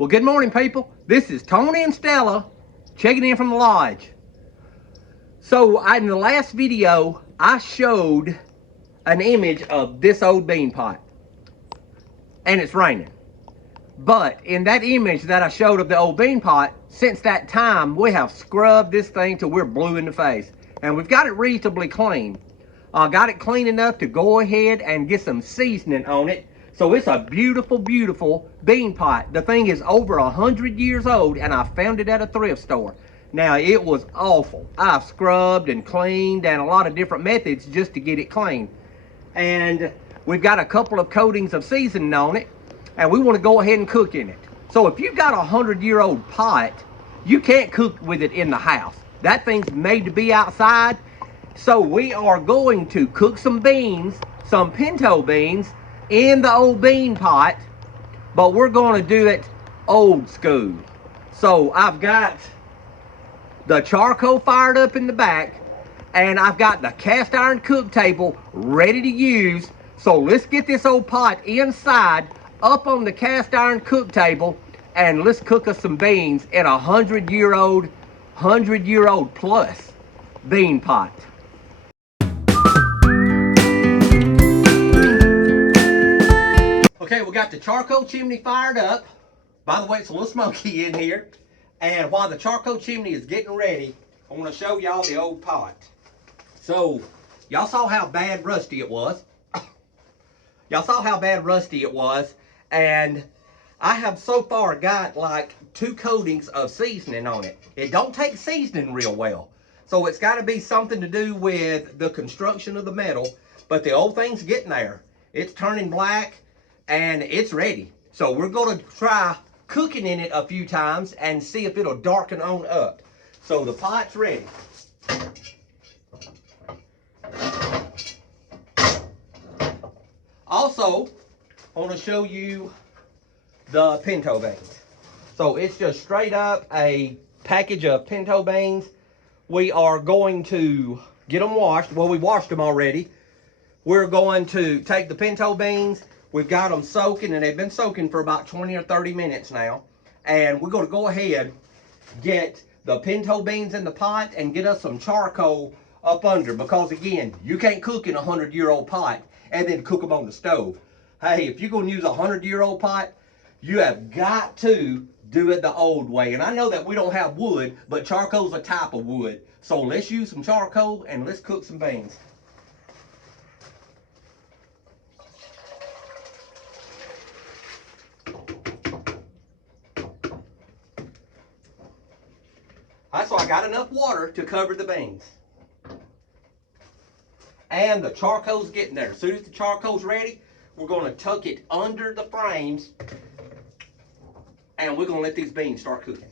Well, good morning, people. This is Tony and Stella checking in from the lodge. So, in the last video, I showed an image of this old bean pot, and it's raining. But in that image that I showed of the old bean pot, since that time, we have scrubbed this thing till we're blue in the face. And we've got it reasonably clean. Got it clean enough to go ahead and get some seasoning on it. So it's a beautiful, beautiful bean pot. The thing is over 100 years old, and I found it at a thrift store. Now, it was awful. I've scrubbed and cleaned and a lot of different methods just to get it clean. And we've got a couple of coatings of seasoning on it, and we want to go ahead and cook in it. So if you've got a 100-year-old pot, you can't cook with it in the house. That thing's made to be outside. So we are going to cook some beans, some pinto beans, in the old bean pot, but we're going to do it old school. So I've got the charcoal fired up in the back, and I've got the cast iron cook table ready to use. So let's get this old pot inside, up on the cast iron cook table, and let's cook us some beans in a 100-year-old plus bean pot. Okay, we got the charcoal chimney fired up. By the way, it's a little smoky in here. And while the charcoal chimney is getting ready, I want to show y'all the old pot. So, y'all saw how bad rusty it was. And I have so far got like 2 coatings of seasoning on it. It don't take seasoning real well. So it's got to be something to do with the construction of the metal. But the old thing's getting there. It's turning black and it's ready. So we're going to try cooking in it a few times and see if it'll darken on up. So the pot's ready. Also, I want to show you the pinto beans. So it's just straight up a package of pinto beans. We are going to get them washed. Well, we washed them already. We're going to take the pinto beans. We've got them soaking, and they've been soaking for about 20 or 30 minutes now. And we're going to go ahead, get the pinto beans in the pot, and get us some charcoal up under. Because, again, you can't cook in a 100-year-old pot and then cook them on the stove. Hey, if you're going to use a 100-year-old pot, you have got to do it the old way. And I know that we don't have wood, but charcoal's a type of wood. So let's use some charcoal, and let's cook some beans. So I got enough water to cover the beans. And the charcoal's getting there. As soon as the charcoal's ready, we're going to tuck it under the frames, and we're going to let these beans start cooking.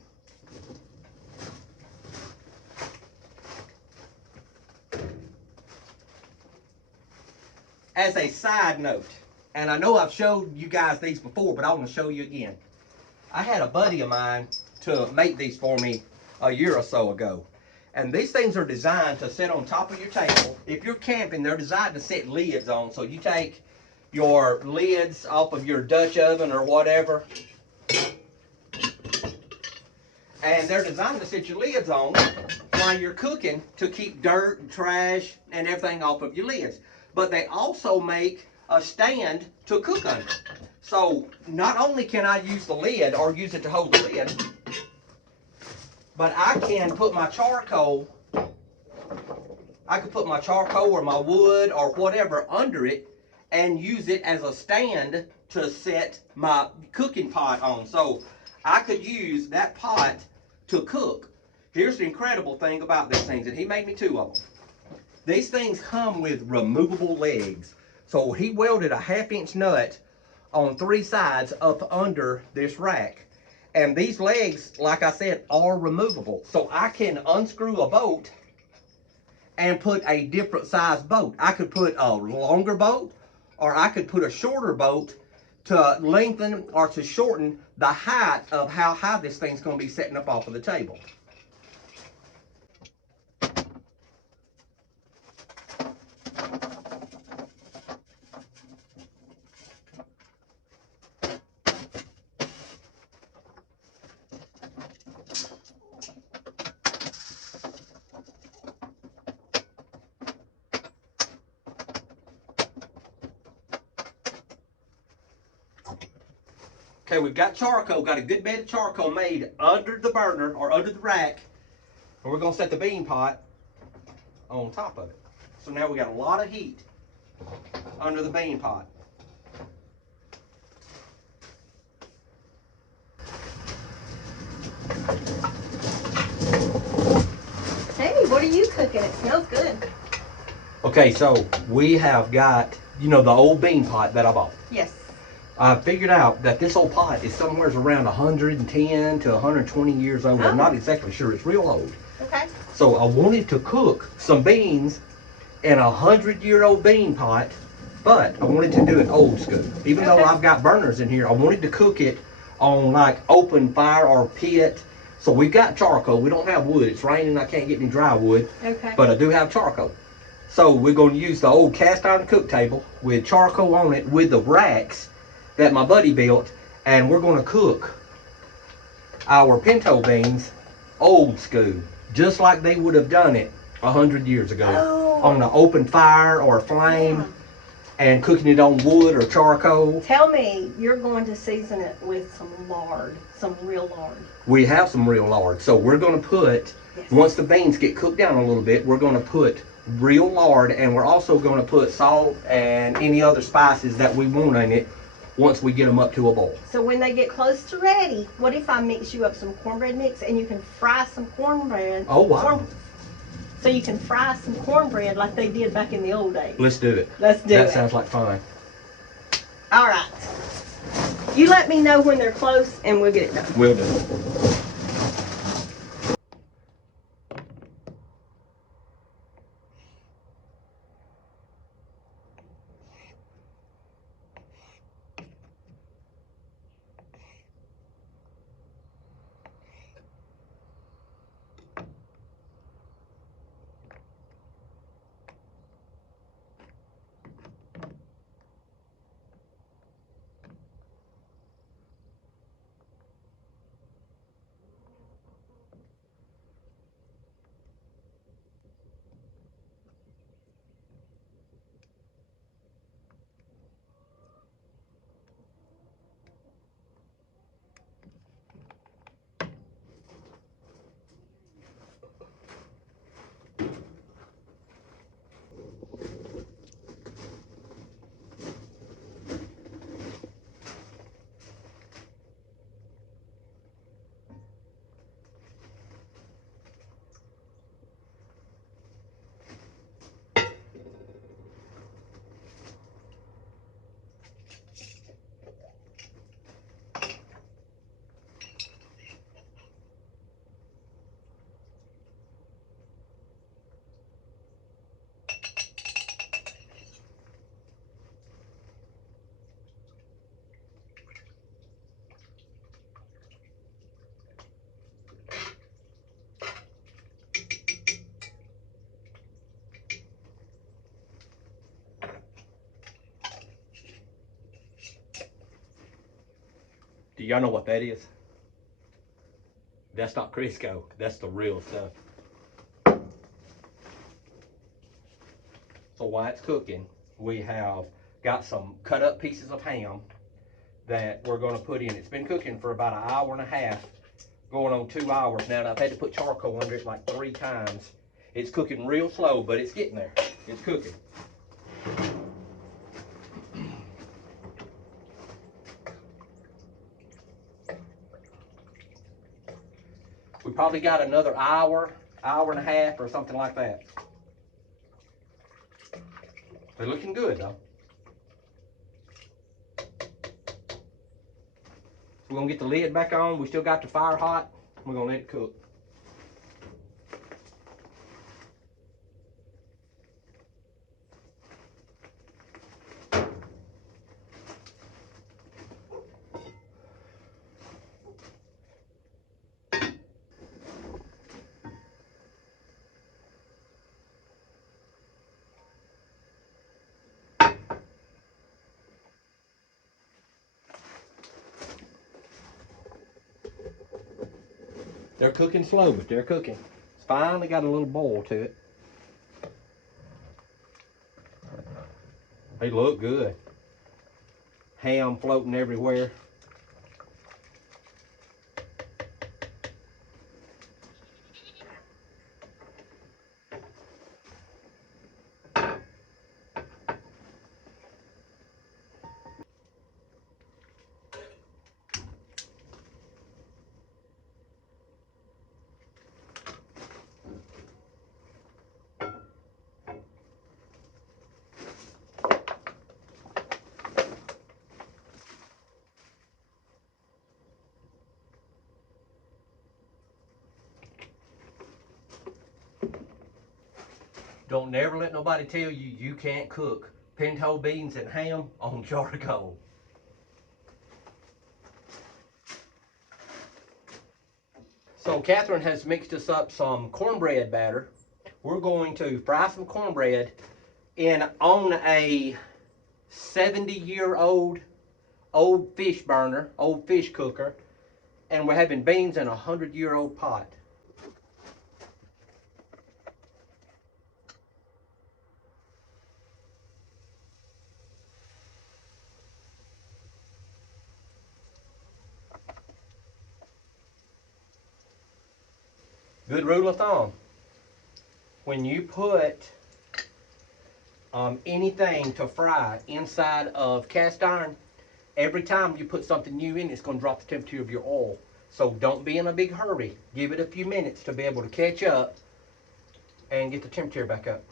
As a side note, and I know I've showed you guys these before, but I want to show you again. I had a buddy of mine to make these for me a year or so ago. And these things are designed to sit on top of your table. If you're camping, they're designed to set lids on. So you take your lids off of your Dutch oven or whatever, and they're designed to set your lids on while you're cooking to keep dirt and trash and everything off of your lids. But they also make a stand to cook under. So not only can I use the lid or use it to hold the lid, but I can put my charcoal, or my wood or whatever under it and use it as a stand to set my cooking pot on. So I could use that pot to cook. Here's the incredible thing about these things, and he made me 2 of them. These things come with removable legs. So he welded a 1/2-inch nut on 3 sides up under this rack. And these legs, like I said, are removable. So I can unscrew a bolt and put a different size bolt. I could put a longer bolt, or I could put a shorter bolt to lengthen or to shorten the height of how high this thing's going to be setting up off of the table. Okay, we've got charcoal, got a good bed of charcoal made under the burner or under the rack. And we're gonna set the bean pot on top of it. So now we got a lot of heat under the bean pot. Hey, what are you cooking? It smells good. Okay, so we have got, you know, the old bean pot that I bought. Yes. I figured out that this old pot is somewhere around 110 to 120 years old. I'm not exactly sure. It's real old. Okay. So I wanted to cook some beans in a 100-year-old bean pot, but I wanted to do it old school. Even though I've got burners in here, I wanted to cook it on like open fire or pit. So we've got charcoal. We don't have wood. It's raining. I can't get any dry wood. Okay. But I do have charcoal. So we're going to use the old cast iron cook table with charcoal on it with the racks that my buddy built, and we're going to cook our pinto beans old school, just like they would have done it 100 years ago on an open fire or a flame, and cooking it on wood or charcoal. Tell me, you're going to season it with some lard, some real lard. We have some real lard, so we're going to put, once the beans get cooked down a little bit, we're going to put real lard, and we're also going to put salt and any other spices that we want in it once we get them up to a boil. So when they get close to ready, what if I mix you up some cornbread mix and you can fry some cornbread? Oh, wow. So you can fry some cornbread like they did back in the old days. Let's do it. Let's do it. That sounds like fun. All right. You let me know when they're close and we'll get it done. We'll do it. Do y'all know what that is? That's not Crisco. That's the real stuff. So while it's cooking, we have got some cut up pieces of ham that we're going to put in. It's been cooking for about an hour and a half, going on 2 hours now, and I've had to put charcoal under it like 3 times. It's cooking real slow, but it's getting there. It's cooking. We probably got another hour, hour and a half or something like that. They're looking good though. We're gonna get the lid back on. We still got the fire hot. We're gonna let it cook. They're cooking slow, but they're cooking. It's finally got a little boil to it. They look good. Ham floating everywhere. Don't never let nobody tell you you can't cook pinto beans and ham on charcoal. So Catherine has mixed us up some cornbread batter. We're going to fry some cornbread on a 70-year-old old fish burner, old fish cooker, and we're having beans in a 100-year-old pot. Good rule of thumb: when you put anything to fry inside of cast iron, every time you put something new in, it's going to drop the temperature of your oil. So don't be in a big hurry. Give it a few minutes to be able to catch up and get the temperature back up.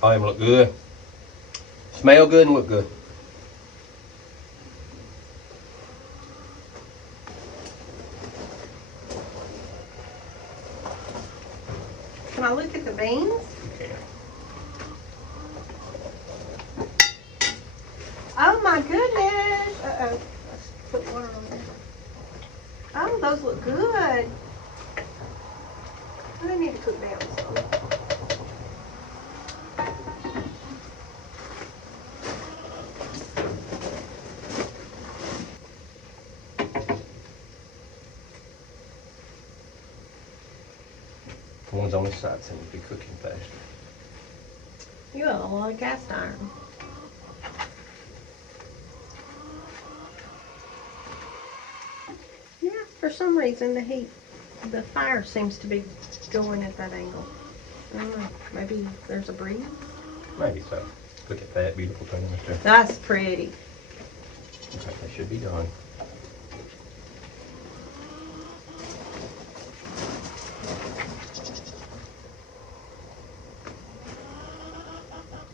Oh, them look good. Smell good and look good. Can I look at the beans? Okay. Oh my goodness. Uh-oh. Let's put water on there. Oh, those look good. They need to cook down some. The ones on this side seem to be cooking faster. You have a lot of cast iron. Yeah, for some reason the fire seems to be going at that angle. I don't know, maybe there's a breeze? Maybe so. Look at that beautiful thing right there. That's pretty. Okay, that should be done.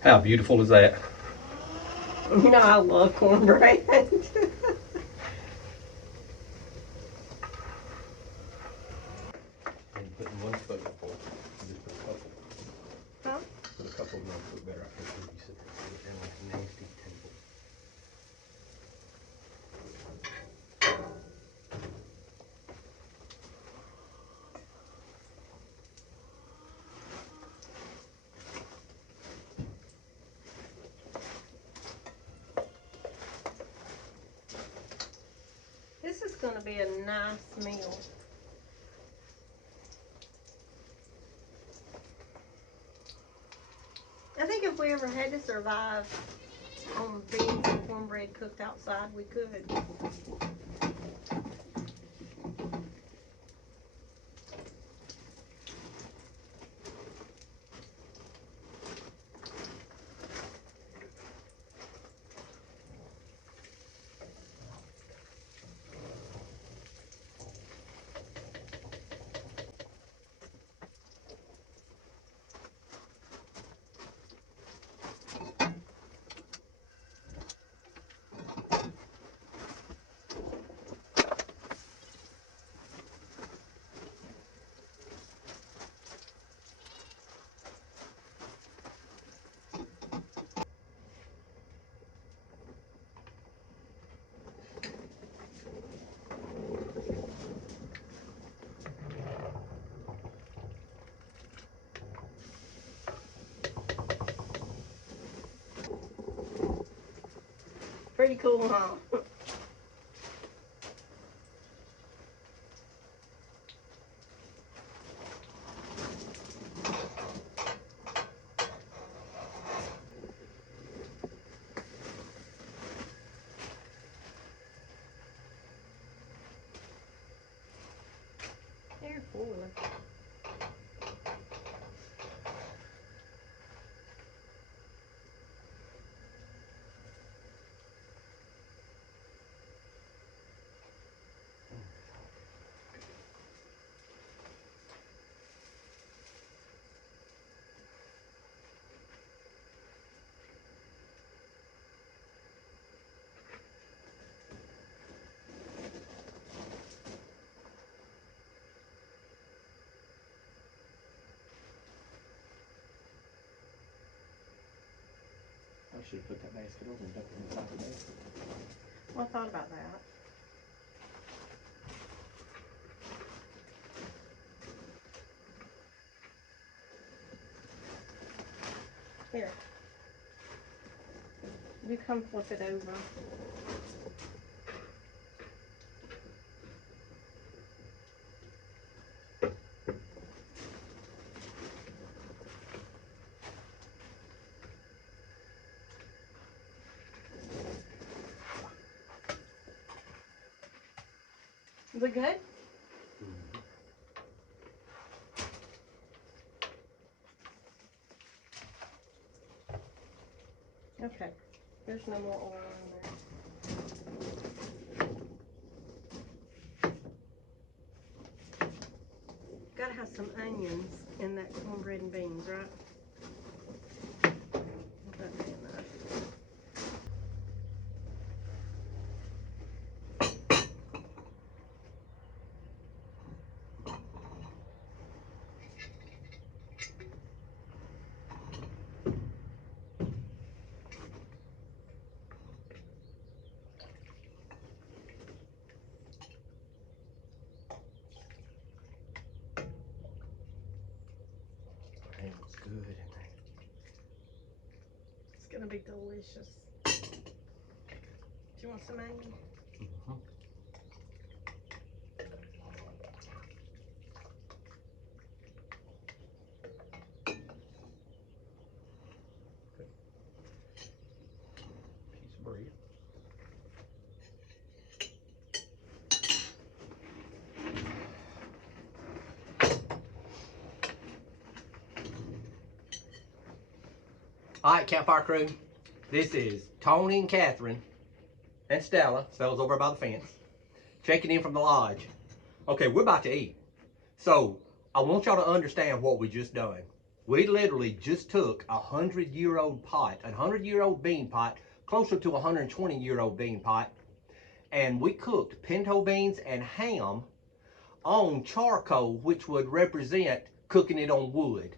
How beautiful is that? You know I love cornbread. And put in one spoonful. Just put a couple. Huh? Put a couple of them cook better. I think you sit there and get like a nasty table. This is going to be a nice meal. I think if we ever had to survive on beans and cornbread cooked outside, we could. Pretty cool, huh? Careful. should have put that basket over and dumped it inside the basket. Well, I thought about that. Here. You come flip it over. Is it good? Okay. There's no more oil in there. Gotta have some onions in that cornbread and beans, right? That'd be enough. It looks good in there. It's gonna be delicious. Do you want some onion? Mm-hmm. Piece of bread. All right, Campfire Crew. This is Tony and Catherine and Stella. Stella's over by the fence. Checking in from the lodge. Okay, we're about to eat. So, I want y'all to understand what we just done. We literally just took a 100-year-old pot, a 100-year-old bean pot, closer to a 120-year-old bean pot, and we cooked pinto beans and ham on charcoal, which would represent cooking it on wood.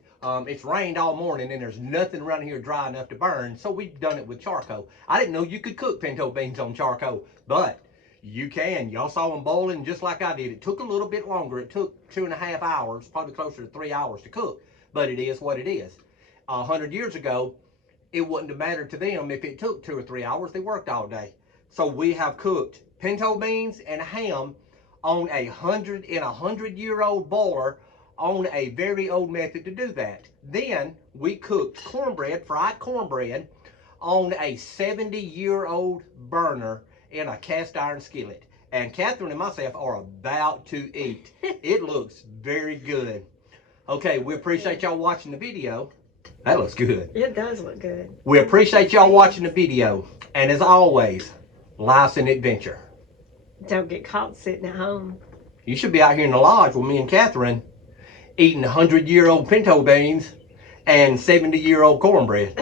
It's rained all morning and there's nothing around here dry enough to burn, so we've done it with charcoal. I didn't know you could cook pinto beans on charcoal, but you can. Y'all saw them boiling just like I did. It took a little bit longer. It took 2.5 hours, probably closer to 3 hours to cook, but it is what it is. 100 years ago, it wouldn't have mattered to them if it took 2 or 3 hours. They worked all day. So we have cooked pinto beans and ham on a 100-year-old boiler on a very old method to do that. Then we cooked cornbread, fried cornbread, on a 70-year-old burner in a cast iron skillet. And Catherine and myself are about to eat. It looks very good. Okay, we appreciate y'all watching the video. That looks good. It does look good. We appreciate y'all watching the video. And as always, life's an adventure. Don't get caught sitting at home. You should be out here in the lodge with me and Catherine eating 100-year-old pinto beans and 70-year-old cornbread.